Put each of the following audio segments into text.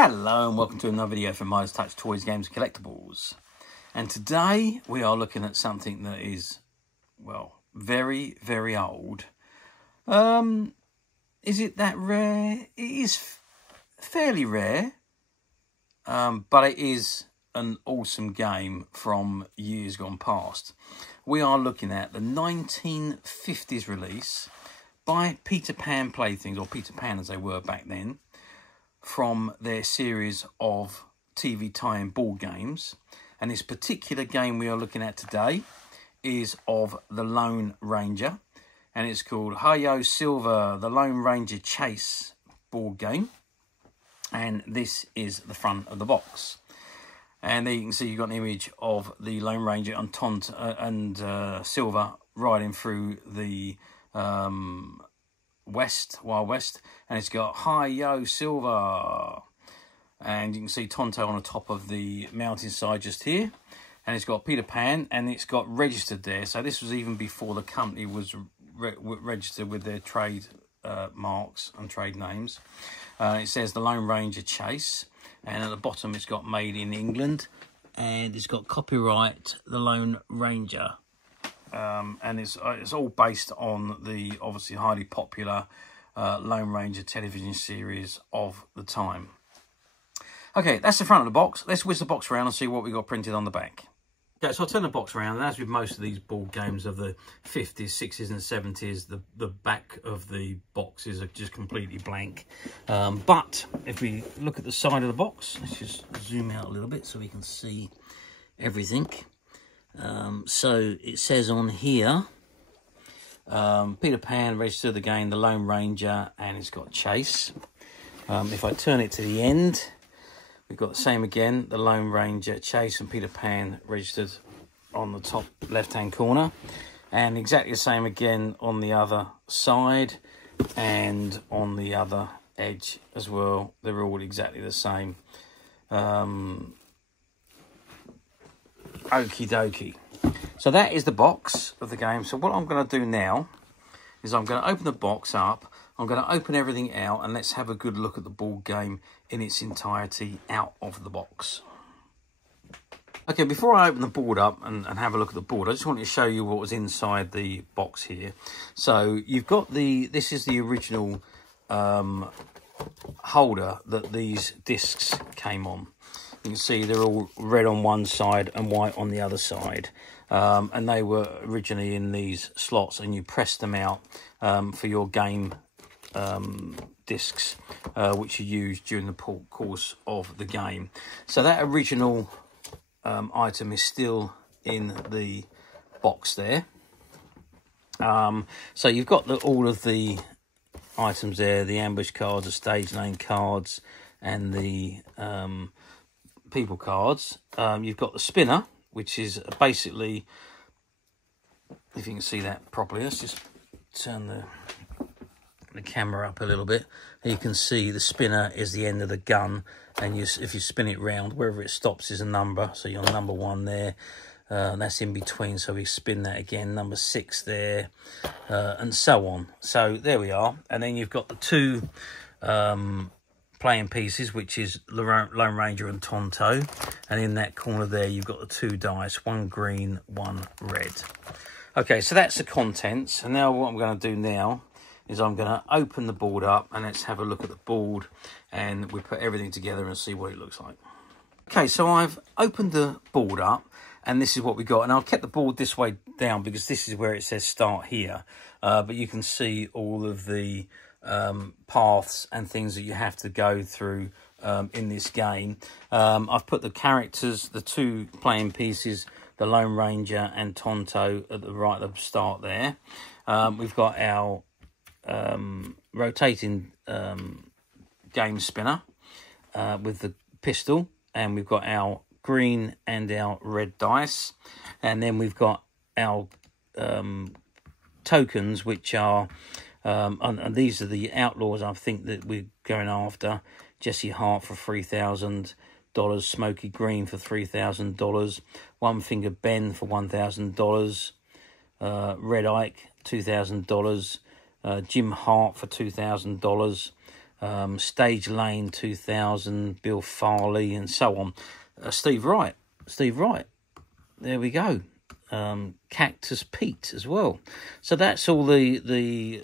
Hello and welcome to another video from Midas Touch Toys, Games and Collectibles. And today we are looking at something that is, well, very, very old. Is it that rare? It is fairly rare, but it is an awesome game from years gone past. We are looking at the 1950s release by Peter Pan Playthings, or Peter Pan as they were back then, from their series of TV tie-in board games. And this particular game we are looking at today is of the Lone Ranger, and it's called Hi-Yo Silver, the Lone Ranger Chase board game. And this is the front of the box. And there you can see you've got an image of the Lone Ranger and Tonto and Silver riding through the Wild West, and it's got Hi-Yo Silver, and you can see Tonto on the top of the mountainside just here, and it's got Peter Pan, and it's got registered there. So this was even before the company was registered with their trade marks and trade names. It says the Lone Ranger Chase, and at the bottom it's got made in England, and it's got copyright the Lone Ranger. And it's all based on the obviously highly popular Lone Ranger television series of the time. Okay, that's the front of the box. Let's whiz the box around and see what we got printed on the back. Okay, so I'll turn the box around, and as with most of these board games of the 50s, 60s and 70s, the back of the boxes are just completely blank. But if we look at the side of the box, let's just zoom out a little bit so we can see everything. So it says on here, Peter Pan registered the game, the Lone Ranger, and it's got Chase. If I turn it to the end, we've got the same again, the Lone Ranger, Chase, and Peter Pan registered on the top left-hand corner. And exactly the same again on the other side and on the other edge as well. They're all exactly the same. Okie dokie. So that is the box of the game. So what I'm going to do now is I'm going to open the box up. I'm going to open everything out, and let's have a good look at the board game in its entirety out of the box. Okay, before I open the board up and have a look at the board, I just wanted to show you what was inside the box here. So you've got this is the original holder that these discs came on. You can see they're all red on one side and white on the other side. And they were originally in these slots, and you press them out for your game discs, which you use during the course of the game. So that original item is still in the box there. So you've got all of the items there, the ambush cards, the stage name cards, and the people cards. You've got the spinner, which is basically, if you can see that properly, let's just turn the camera up a little bit. You can see the spinner is the end of the gun, and if you spin it round, wherever it stops is a number. So you're number 1 there, that's in between, so we spin that again, number 6 there, and so on. So there we are. And then you've got the two playing pieces, which is Lone Ranger and Tonto, and in that corner there you've got the 2 dice, 1 green, 1 red. Okay, so that's the contents, and now what I'm going to do now is I'm going to open the board up, and let's have a look at the board, and we put everything together and see what it looks like. Okay, so I've opened the board up, and this is what we got, and I've kept the board this way down because this is where it says start here, but you can see all of the paths and things that you have to go through in this game. I've put the characters, the 2 playing pieces, the Lone Ranger and Tonto, at the start there. We've got our rotating game spinner with the pistol, and we've got our green and our red dice, and then we've got our tokens, which are and these are the outlaws I think that we're going after. Jesse Hart for $3,000, Smokey Green for $3,000, One Finger Ben for $1,000, Red Ike $2,000, Jim Hart for $2,000, Stage Lane 2000, Bill Farley, and so on. Steve Wright. There we go. Cactus Pete as well. So that's all the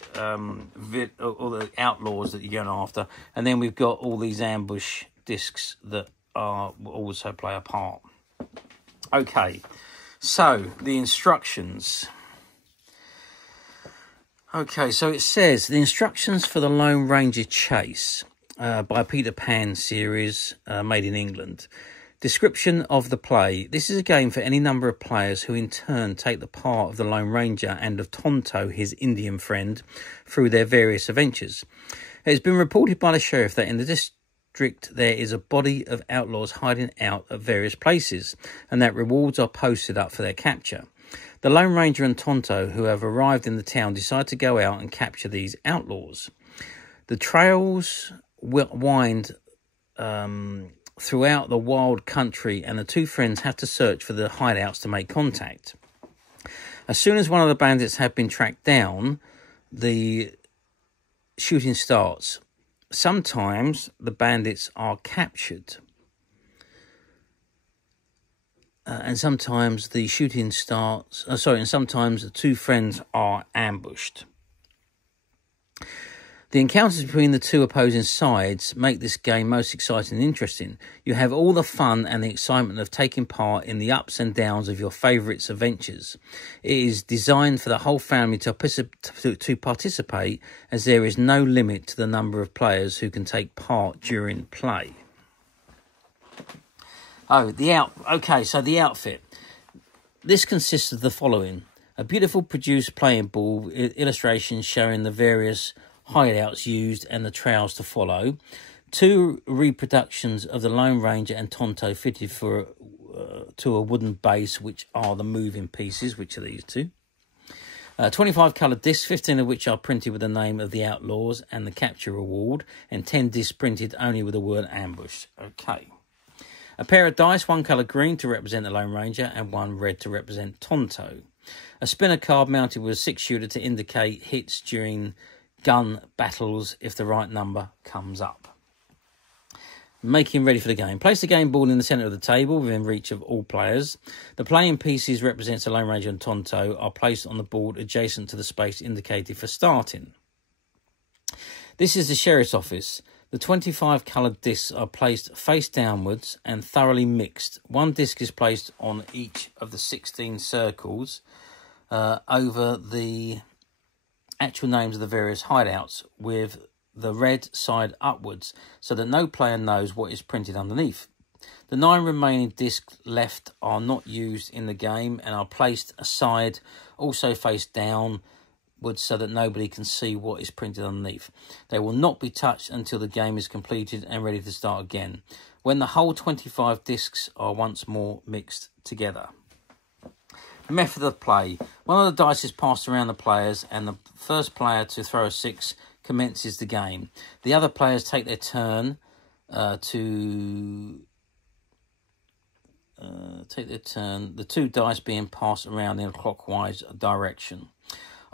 outlaws that you're going after, and then we've got all these ambush discs that also play a part. Okay, so the instructions. Okay, so it says the instructions for the Lone Ranger Chase by Peter Pan series, made in England. Description of the play. This is a game for any number of players who in turn take the part of the Lone Ranger and of Tonto, his Indian friend, through their various adventures. It has been reported by the sheriff that in the district there is a body of outlaws hiding out at various places, and that rewards are posted up for their capture. The Lone Ranger and Tonto, who have arrived in the town, decide to go out and capture these outlaws. The trails wind throughout the wild country, and the two friends have to search for the hideouts to make contact. As soon as one of the bandits have been tracked down, the shooting starts. Sometimes the bandits are captured, and sometimes the shooting starts. And sometimes the two friends are ambushed. The encounters between the two opposing sides make this game most exciting and interesting. You have all the fun and the excitement of taking part in the ups and downs of your favourites' adventures. It is designed for the whole family to participate, as there is no limit to the number of players who can take part during play. Okay, so the outfit. This consists of the following: a beautiful produced playing ball, illustrations showing the various hideouts used and the trails to follow, 2 reproductions of the Lone Ranger and Tonto fitted to a wooden base, which are the moving pieces, which are these two. 25 coloured discs, 15 of which are printed with the name of the outlaws and the capture reward, and 10 discs printed only with the word ambush. Okay. A pair of dice, 1 colour green to represent the Lone Ranger and 1 red to represent Tonto. A spinner card mounted with a 6-shooter to indicate hits during gun battles if the right number comes up. Making ready for the game. Place the game ball in the centre of the table within reach of all players. The playing pieces representing the Lone Ranger and Tonto are placed on the board adjacent to the space indicated for starting. This is the sheriff's office. The 25 coloured discs are placed face downwards and thoroughly mixed. 1 disc is placed on each of the 16 circles over the actual names of the various hideouts, with the red side upwards, so that no player knows what is printed underneath. The 9 remaining discs left are not used in the game and are placed aside, also face downwards, so that nobody can see what is printed underneath. They will not be touched until the game is completed and ready to start again, when the whole 25 discs are once more mixed together. Method of play. 1 of the dice is passed around the players, and the first player to throw a 6 commences the game. The other players take their turn the 2 dice being passed around in a clockwise direction.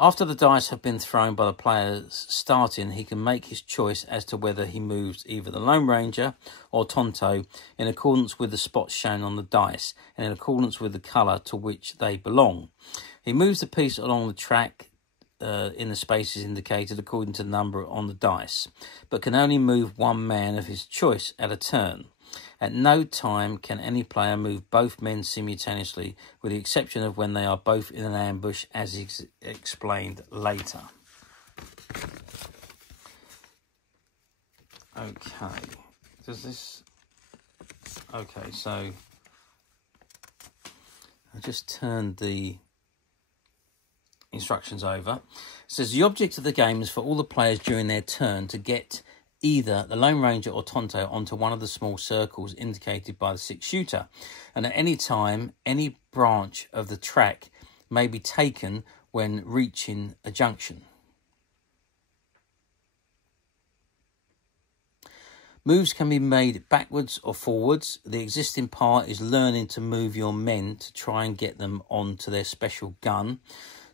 After the dice have been thrown by the players starting, he can make his choice as to whether he moves either the Lone Ranger or Tonto in accordance with the spots shown on the dice and in accordance with the colour to which they belong. He moves the piece along the track in the spaces indicated according to the number on the dice, but can only move 1 man of his choice at a turn. At no time can any player move both men simultaneously, with the exception of when they are both in an ambush, as is explained later. Okay, okay, so I just turned the instructions over. It says the object of the game is for all the players during their turn to get either the Lone Ranger or Tonto onto one of the small circles indicated by the 6-shooter, and at any time any branch of the track may be taken when reaching a junction. Moves can be made backwards or forwards. The existing part is learning to move your men to try and get them onto their special gun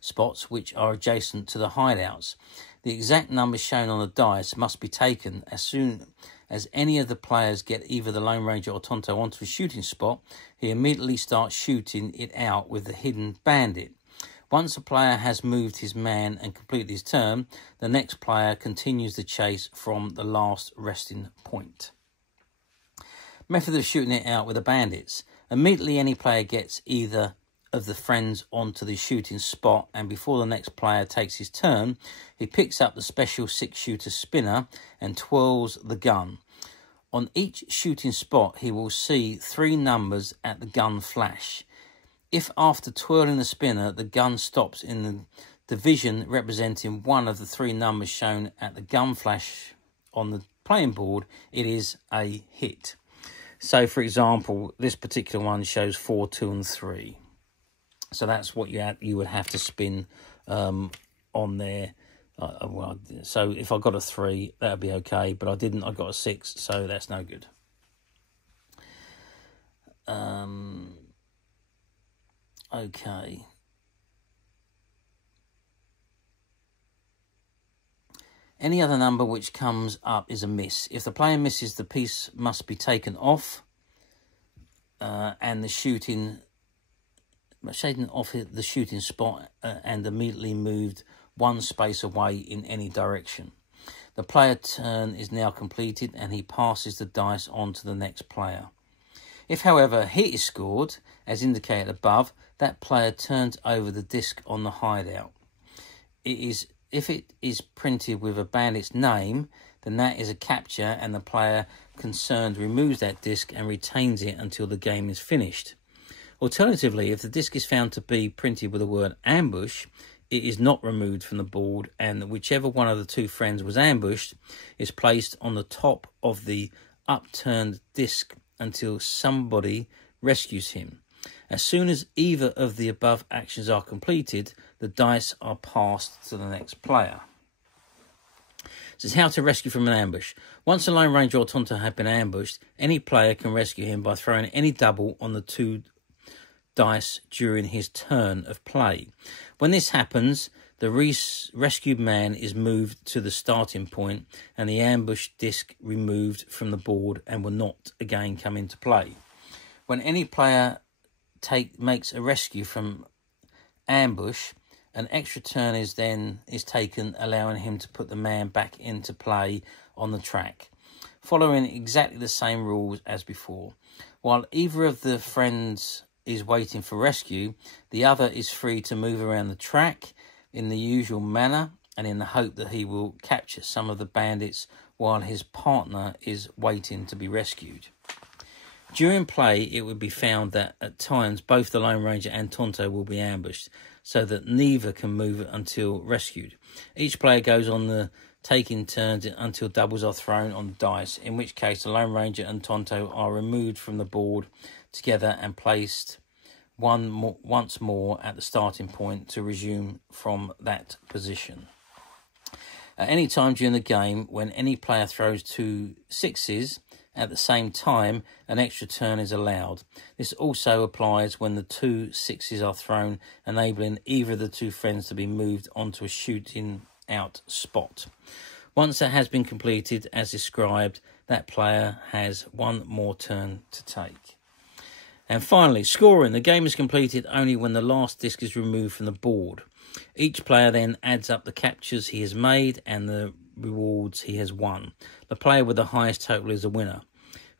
spots, which are adjacent to the hideouts. The exact numbers shown on the dice must be taken as soon as any of the players get either the Lone Ranger or Tonto onto a shooting spot. He immediately starts shooting it out with the hidden bandit. Once a player has moved his man and completed his turn, the next player continues the chase from the last resting point. Method of shooting it out with the bandits. Immediately any player gets either of the friends onto the shooting spot, and before the next player takes his turn, he picks up the special 6-shooter spinner and twirls the gun. On each shooting spot, he will see 3 numbers at the gun flash. If after twirling the spinner, the gun stops in the division representing one of the 3 numbers shown at the gun flash on the playing board, it is a hit. So, for example, this particular one shows 4, 2, and 3. So that's what you would have to spin on there. So if I got a 3, that would be okay. But I didn't. I got a 6, so that's no good. Okay. Any other number which comes up is a miss. If the player misses, the piece must be taken off and the shooting off the shooting spot and immediately moved 1 space away in any direction. The player's turn is now completed and he passes the dice on to the next player. If, however, a hit is scored, as indicated above, that player turns over the disc on the hideout. If it is printed with a bandit's name, then that is a capture and the player concerned removes that disc and retains it until the game is finished. Alternatively, if the disc is found to be printed with the word ambush, it is not removed from the board, and whichever one of the 2 friends was ambushed is placed on the top of the upturned disc until somebody rescues him. As soon as either of the above actions are completed, the dice are passed to the next player. This is how to rescue from an ambush. Once a Lone Ranger or Tonto have been ambushed, any player can rescue him by throwing any double on the 2 dice during his turn of play. When this happens, the rescued man is moved to the starting point and the ambush disc removed from the board and will not again come into play. When any player makes a rescue from ambush, an extra turn is taken, allowing him to put the man back into play on the track, following exactly the same rules as before. While either of the friends is waiting for rescue, the other is free to move around the track in the usual manner and in the hope that he will capture some of the bandits while his partner is waiting to be rescued. During play, it would be found that at times both the Lone Ranger and Tonto will be ambushed, so that neither can move until rescued. Each player goes on the taking turns until doubles are thrown on the dice, in which case the Lone Ranger and Tonto are removed from the board together and placed once more at the starting point to resume from that position. At any time during the game, when any player throws 2 6s at the same time, an extra turn is allowed. This also applies when the 2 6s are thrown, enabling either of the 2 friends to be moved onto a shooting out spot. Once that has been completed, as described, that player has 1 more turn to take. And finally, scoring. The game is completed only when the last disc is removed from the board. Each player then adds up the captures he has made and the rewards he has won. The player with the highest total is the winner.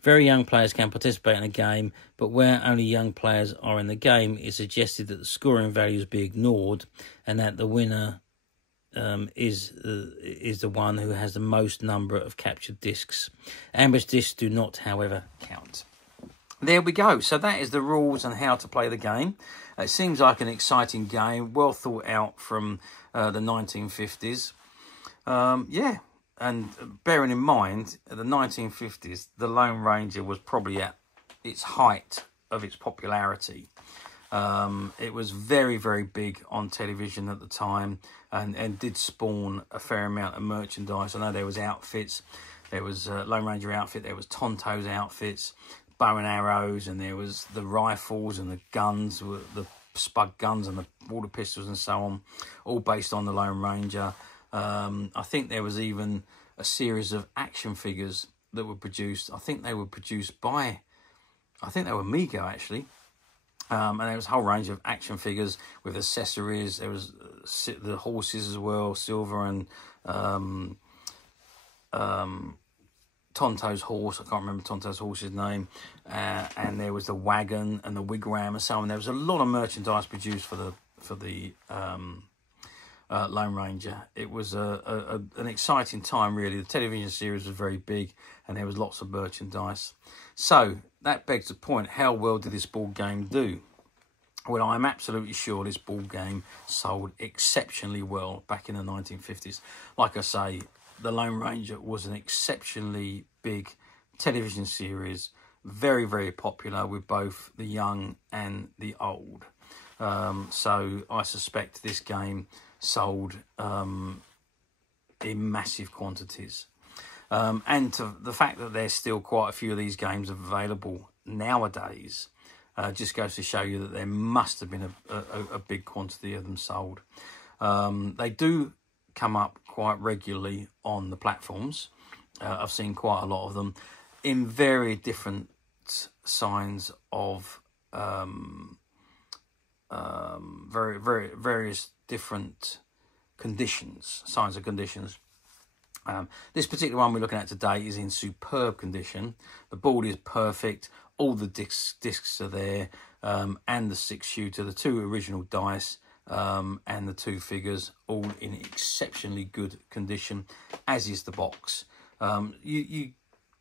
Very young players can participate in a game, but where only young players are in the game, it's suggested that the scoring values be ignored and that the winner is the one who has the most number of captured discs. Ambush discs do not, however, count. There we go. So that is the rules on how to play the game. It seems like an exciting game, well thought out from the 1950s. Yeah, and bearing in mind, the 1950s, the Lone Ranger was probably at its height of its popularity. It was very, very big on television at the time and did spawn a fair amount of merchandise. I know there was outfits. There was Lone Ranger outfit. There was Tonto's outfits, bow and arrows, and there was the rifles and the guns, the spud guns and the water pistols and so on, all based on the Lone Ranger. I think there was even a series of action figures that were produced. I think they were produced by, I think they were Mego actually. And there was a whole range of action figures with accessories. There was the horses as well, Silver and Tonto's horse. I can't remember Tonto's horse's name. And there was the wagon and the wigwam and so on. There was a lot of merchandise produced for the Lone Ranger. It was an exciting time, really. The television series was very big, and there was lots of merchandise. So that begs the point: how well did this board game do? Well, I'm absolutely sure this board game sold exceptionally well back in the 1950s. Like I say, the Lone Ranger was an exceptionally big television series, very, very popular with both the young and the old. So I suspect this game sold in massive quantities. And to the fact that there's still quite a few of these games available nowadays just goes to show you that there must have been a big quantity of them sold. They do come up quite regularly on the platforms. I've seen quite a lot of them in very different signs of various different conditions, signs of conditions. This particular one we're looking at today is in superb condition. The board is perfect. All the discs are there, and the 6-shooter, the 2 original dice, and the 2 figures, all in exceptionally good condition, as is the box. You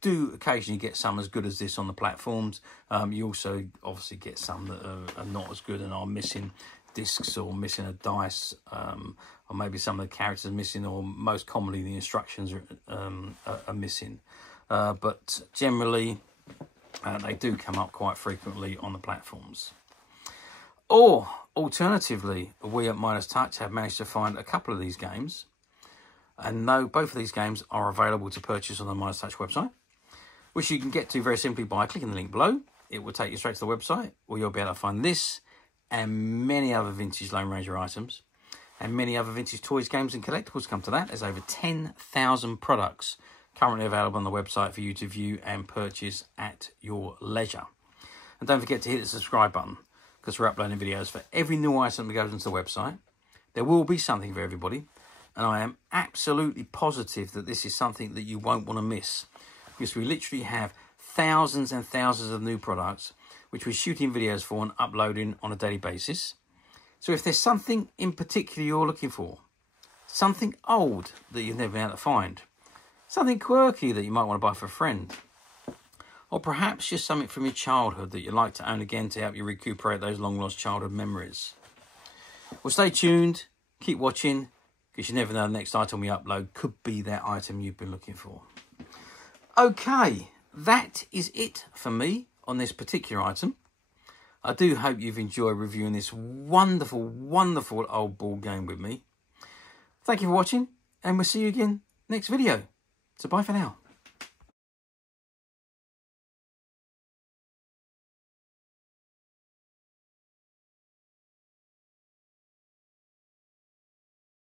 do occasionally get some as good as this on the platforms. You also obviously get some that are not as good and are missing discs or missing a dice, or maybe some of the characters are missing, or most commonly the instructions are missing. But generally, they do come up quite frequently on the platforms. Or alternatively, we at Midas Touch have managed to find a couple of these games, and both of these games are available to purchase on the Midas Touch website, which you can get to very simply by clicking the link below. It will take you straight to the website, where you'll be able to find this and many other vintage Lone Ranger items, and many other vintage toys, games and collectibles. Come to that, there's over 10,000 products currently available on the website for you to view and purchase at your leisure. And don't forget to hit the subscribe button, because we're uploading videos for every new item that goes into the website. There will be something for everybody, and I am absolutely positive that this is something that you won't want to miss, because we literally have thousands and thousands of new products which we're shooting videos for and uploading on a daily basis. So if there's something in particular you're looking for, something old that you've never been able to find, something quirky that you might want to buy for a friend, or perhaps just something from your childhood that you'd like to own again to help you recuperate those long lost childhood memories, well, stay tuned, keep watching, because you never know, the next item we upload could be that item you've been looking for. Okay, that is it for me on this particular item. I do hope you've enjoyed reviewing this wonderful, wonderful old board game with me. Thank you for watching, and we'll see you again next video. So bye for now.